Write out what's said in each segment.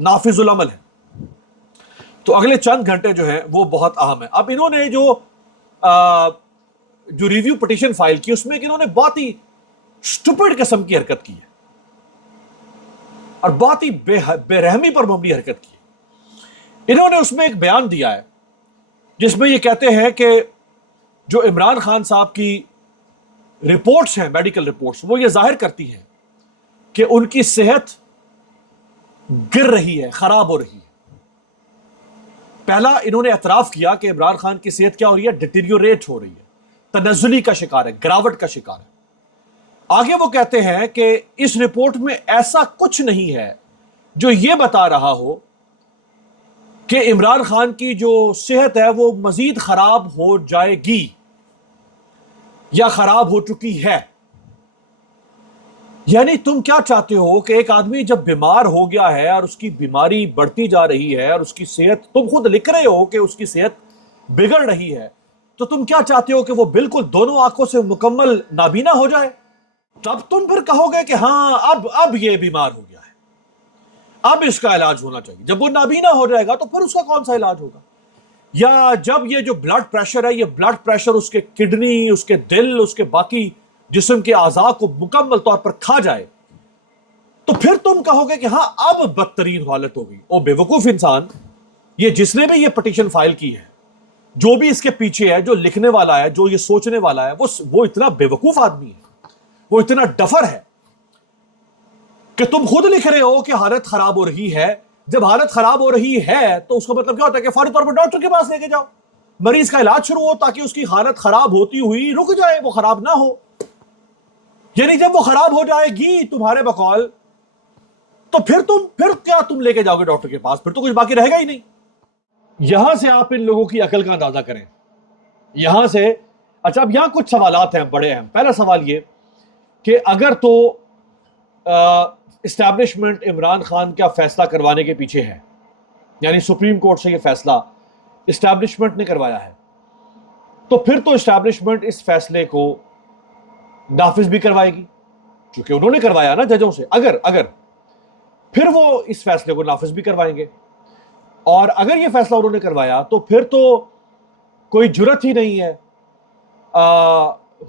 نافذ العمل ہے. تو اگلے چند گھنٹے جو ہیں وہ بہت اہم ہیں. اب انہوں نے جو ریویو پٹیشن فائل کی اس میں انہوں نے بہت ہی اسٹوپڈ قسم کی حرکت کی ہے اور بہت ہی بے رحمی پر مبنی حرکت کی ہے. انہوں نے اس میں ایک بیان دیا ہے جس میں یہ کہتے ہیں کہ جو عمران خان صاحب کی رپورٹس ہیں، میڈیکل رپورٹس، وہ یہ ظاہر کرتی ہیں کہ ان کی صحت گر رہی ہے، خراب ہو رہی ہے. پہلا انہوں نے اعتراف کیا کہ عمران خان کی صحت کیا ہو رہی ہے، ڈیٹیریوریٹ ہو رہی ہے، تنزلی کا شکار ہے، گراوٹ کا شکار ہے. آگے وہ کہتے ہیں کہ اس رپورٹ میں ایسا کچھ نہیں ہے جو یہ بتا رہا ہو کہ عمران خان کی جو صحت ہے وہ مزید خراب ہو جائے گی یا خراب ہو چکی ہے. یعنی تم کیا چاہتے ہو کہ ایک آدمی جب بیمار ہو گیا ہے اور اس کی بیماری بڑھتی جا رہی ہے اور اس کی صحت، تم خود لکھ رہے ہو کہ اس کی صحت بگڑ رہی ہے، تو تم کیا چاہتے ہو کہ وہ بالکل دونوں آنکھوں سے مکمل نابینا ہو جائے؟ تب تم پھر کہو گے کہ ہاں اب یہ بیمار ہو گیا ہے، اب اس کا علاج ہونا چاہیے. جب وہ نابینا ہو جائے گا تو پھر اس کا کون سا علاج ہوگا؟ یا جب یہ جو بلڈ پریشر ہے، یہ بلڈ پریشر اس کے کڈنی، اس کے دل، اس کے باقی جسم کے اعضاء کو مکمل طور پر کھا جائے، تو پھر تم کہو گے کہ ہاں اب بدترین حالت ہوگی. او بے وقوف انسان، یہ جس نے بھی یہ پٹیشن فائل کی ہے، جو بھی اس کے پیچھے ہے، جو لکھنے والا ہے، جو یہ سوچنے والا ہے، وہ اتنا بے وقوف آدمی ہے، وہ اتنا ڈفر ہے کہ تم خود لکھ رہے ہو کہ حالت خراب ہو رہی ہے. جب حالت خراب ہو رہی ہے تو اس کا مطلب کیا ہوتا ہے کہ فوری طور پر ڈاکٹر کے پاس لے کے جاؤ، مریض کا علاج شروع ہو تاکہ اس کی حالت خراب ہوتی ہوئی رک جائے، وہ خراب نہ ہو. یعنی جب وہ خراب ہو جائے گی تمہارے بقول، تو پھر کیا تم لے کے جاؤ گے ڈاکٹر کے پاس؟ پھر تو کچھ باقی رہے گا ہی نہیں. یہاں سے آپ ان لوگوں کی عقل کا اندازہ کریں. یہاں سے اچھا، اب یہاں کچھ سوالات ہیں بڑے اہم. پہلا سوال یہ کہ اگر تو اسٹیبلشمنٹ عمران خان کا فیصلہ کروانے کے پیچھے ہے، یعنی سپریم کورٹ سے یہ فیصلہ اسٹیبلشمنٹ نے کروایا ہے، تو پھر تو اسٹیبلشمنٹ اس فیصلے کو نافذ بھی کروائے گی، کیونکہ انہوں نے کروایا نا ججوں سے. اگر پھر وہ اس فیصلے کو نافذ بھی کروائیں گے، اور اگر یہ فیصلہ انہوں نے کروایا تو پھر تو کوئی جرت ہی نہیں ہے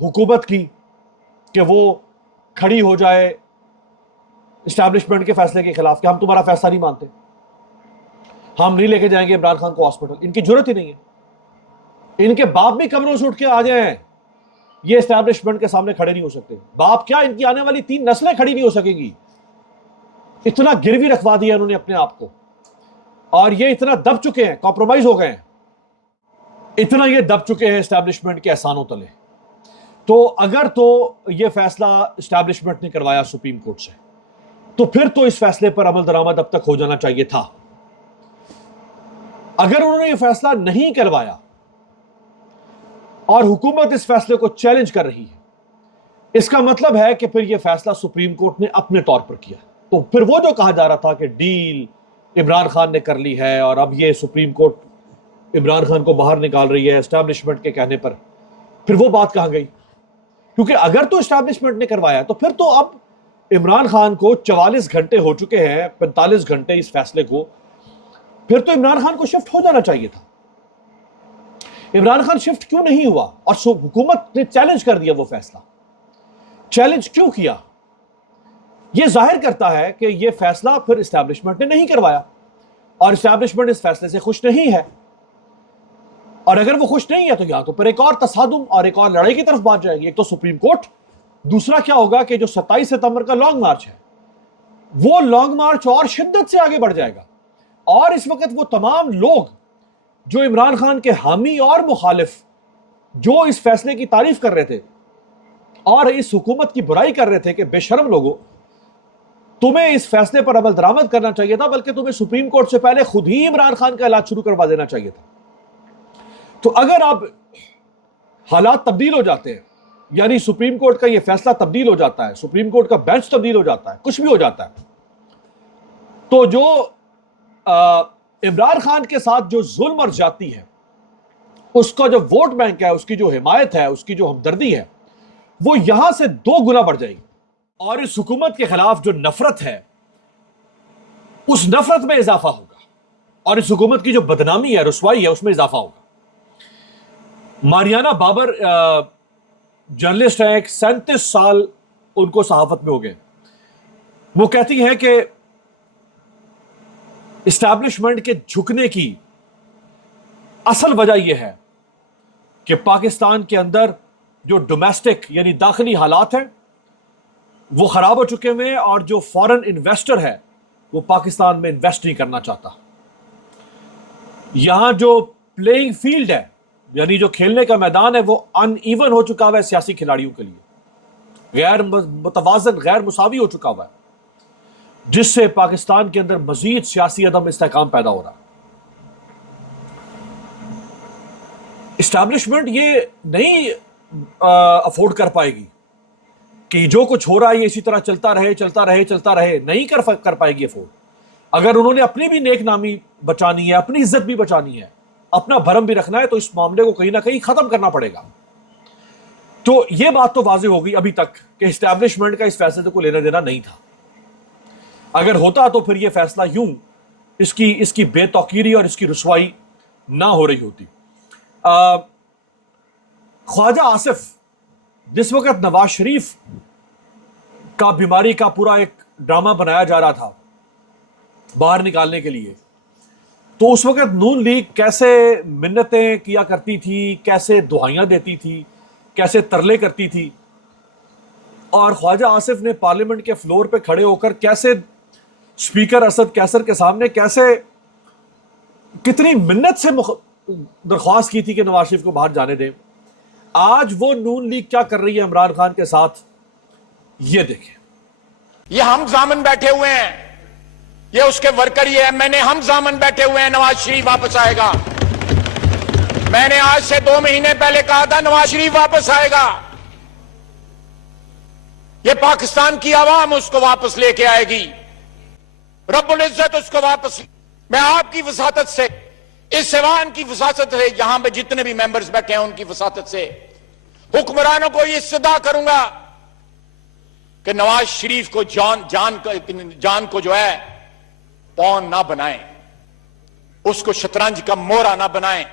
حکومت کی کہ وہ کھڑی ہو جائے اسٹیبلشمنٹ کے فیصلے کے خلاف کہ ہم تمہارا فیصلہ نہیں مانتے، ہم نہیں لے کے جائیں گے عمران خان کو ہاسپٹل. ان کی جرت ہی نہیں ہے. ان کے باپ بھی کمروں سے اٹھ کے آ جائیں، یہ اسٹیبلشمنٹ کے سامنے کھڑے نہیں ہو سکتے. باپ کیا، ان کی آنے والی 3 نسلیں کھڑی نہیں ہو سکیں گی. اتنا گروی رکھوا دیا انہوں نے اپنے آپ کو، اور یہ اتنا دب چکے ہیں، کمپرومائز ہو گئے ہیں، اتنا یہ دب چکے ہیں اسٹیبلشمنٹ کے احسانوں تلے. تو اگر تو یہ فیصلہ اسٹیبلشمنٹ نے کروایا سپریم کورٹ سے، تو پھر تو اس فیصلے پر عمل درآمد اب تک ہو جانا چاہیے تھا. اگر انہوں نے یہ فیصلہ نہیں کروایا اور حکومت اس فیصلے کو چیلنج کر رہی ہے، اس کا مطلب ہے کہ پھر یہ فیصلہ سپریم کورٹ نے اپنے طور پر کیا. تو پھر وہ جو کہا جا رہا تھا کہ ڈیل عمران خان نے کر لی ہے اور اب یہ سپریم کورٹ عمران خان کو باہر نکال رہی ہے اسٹیبلشمنٹ کے کہنے پر، پھر وہ بات کہاں گئی؟ کیونکہ اگر تو اسٹیبلشمنٹ نے کروایا تو پھر تو اب عمران خان کو 44 گھنٹے ہو چکے ہیں، 45 گھنٹے اس فیصلے کو، پھر تو عمران خان کو شفٹ ہو جانا چاہیے تھا. عمران خان شفٹ کیوں نہیں ہوا؟ اور حکومت نے چیلنج کر دیا وہ فیصلہ. چیلنج کیوں کیا؟ یہ ظاہر کرتا ہے کہ یہ فیصلہ پھر اسٹیبلشمنٹ نے نہیں کروایا، اور اسٹیبلشمنٹ اس فیصلے سے خوش نہیں ہے. اور اگر وہ خوش نہیں ہے تو یا تو پھر ایک اور تصادم اور ایک اور لڑائی کی طرف بات جائے گی. ایک تو سپریم کورٹ، دوسرا کیا ہوگا کہ جو 27 ستمبر کا لانگ مارچ ہے، وہ لانگ مارچ اور شدت سے آگے بڑھ جائے گا. اور اس وقت وہ تمام لوگ جو عمران خان کے حامی اور مخالف، جو اس فیصلے کی تعریف کر رہے تھے اور اس حکومت کی برائی کر رہے تھے کہ بے شرم لوگوں، تمہیں اس فیصلے پر عمل درآمد کرنا چاہیے تھا، بلکہ تمہیں سپریم کورٹ سے پہلے خود ہی عمران خان کا علاج شروع کروا دینا چاہیے تھا. تو اگر اب حالات تبدیل ہو جاتے ہیں، یعنی سپریم کورٹ کا یہ فیصلہ تبدیل ہو جاتا ہے، سپریم کورٹ کا بینچ تبدیل ہو جاتا ہے، کچھ بھی ہو جاتا ہے، تو جو عمران خان کے ساتھ جو ظلم اور زیادتی ہے، اس کا جو ووٹ بینک ہے، اس کی جو حمایت ہے، اس کی جو ہمدردی ہے، وہ یہاں سے 2 گنا بڑھ جائے گی. اور اس حکومت کے خلاف جو نفرت ہے اس نفرت میں اضافہ ہوگا اور اس حکومت کی جو بدنامی ہے، رسوائی ہے، اس میں اضافہ ہوگا. ماریانہ بابر جرنلسٹ ہیں، 37 سال ان کو صحافت میں ہو گئے. وہ کہتی ہیں کہ اسٹیبلشمنٹ کے جھکنے کی اصل وجہ یہ ہے کہ پاکستان کے اندر جو ڈومیسٹک یعنی داخلی حالات ہیں وہ خراب ہو چکے ہوئے ہیں، اور جو فورن انویسٹر ہے وہ پاکستان میں انویسٹ نہیں کرنا چاہتا. یہاں جو پلئنگ فیلڈ ہے یعنی جو کھیلنے کا میدان ہے وہ ان ایون ہو چکا ہوا ہے سیاسی کھلاڑیوں کے لیے، غیر متوازن، غیر مساوی ہو چکا ہوا ہے، جس سے پاکستان کے اندر مزید سیاسی عدم استحکام پیدا ہو رہا ہے. اسٹیبلشمنٹ یہ نہیں افورڈ کر پائے گی کہ جو کچھ ہو رہا ہے یہ اسی طرح چلتا رہے چلتا رہے چلتا رہے، نہیں کر پائے گی افورڈ. اگر انہوں نے اپنی بھی نیک نامی بچانی ہے، اپنی عزت بھی بچانی ہے، اپنا بھرم بھی رکھنا ہے، تو اس معاملے کو کہیں نہ کہیں ختم کرنا پڑے گا. تو یہ بات تو واضح ہو گئی ابھی تک کہ اسٹیبلشمنٹ کا اس فیصلے کو لینا دینا نہیں تھا. اگر ہوتا تو پھر یہ فیصلہ یوں اس کی بے توقیری اور اس کی رسوائی نہ ہو رہی ہوتی. خواجہ آصف، جس وقت نواز شریف کا بیماری کا پورا ایک ڈرامہ بنایا جا رہا تھا باہر نکالنے کے لیے، تو اس وقت نون لیگ کیسے منتیں کیا کرتی تھی، کیسے دعائیاں دیتی تھی، کیسے ترلے کرتی تھی، اور خواجہ آصف نے پارلیمنٹ کے فلور پہ کھڑے ہو کر کیسے اسپیکر اسد کیسر کے سامنے کتنی منت سے درخواست کی تھی کہ نواز شریف کو باہر جانے دیں. آج وہ نون لیگ کیا کر رہی ہے عمران خان کے ساتھ، یہ دیکھیں. یہ ہم ضامن بیٹھے ہوئے ہیں، یہ اس کے ورکر، یہ ایم این اے ہم ضامن بیٹھے ہوئے ہیں نواز شریف واپس آئے گا. میں نے آج سے 2 مہینے پہلے کہا تھا نواز شریف واپس آئے گا. یہ پاکستان کی عوام اس کو واپس لے کے آئے گی، رب العزت اس کو واپس. میں آپ کی وساطت سے، اس ایوان کی وساطت سے، یہاں پہ جتنے بھی ممبرز بیٹھے ہیں ان کی وساطت سے حکمرانوں کو یہ صدا کروں گا کہ نواز شریف کو جان کو جو ہے پون نہ بنائیں، اس کو شطرنج کا مورا نہ بنائیں.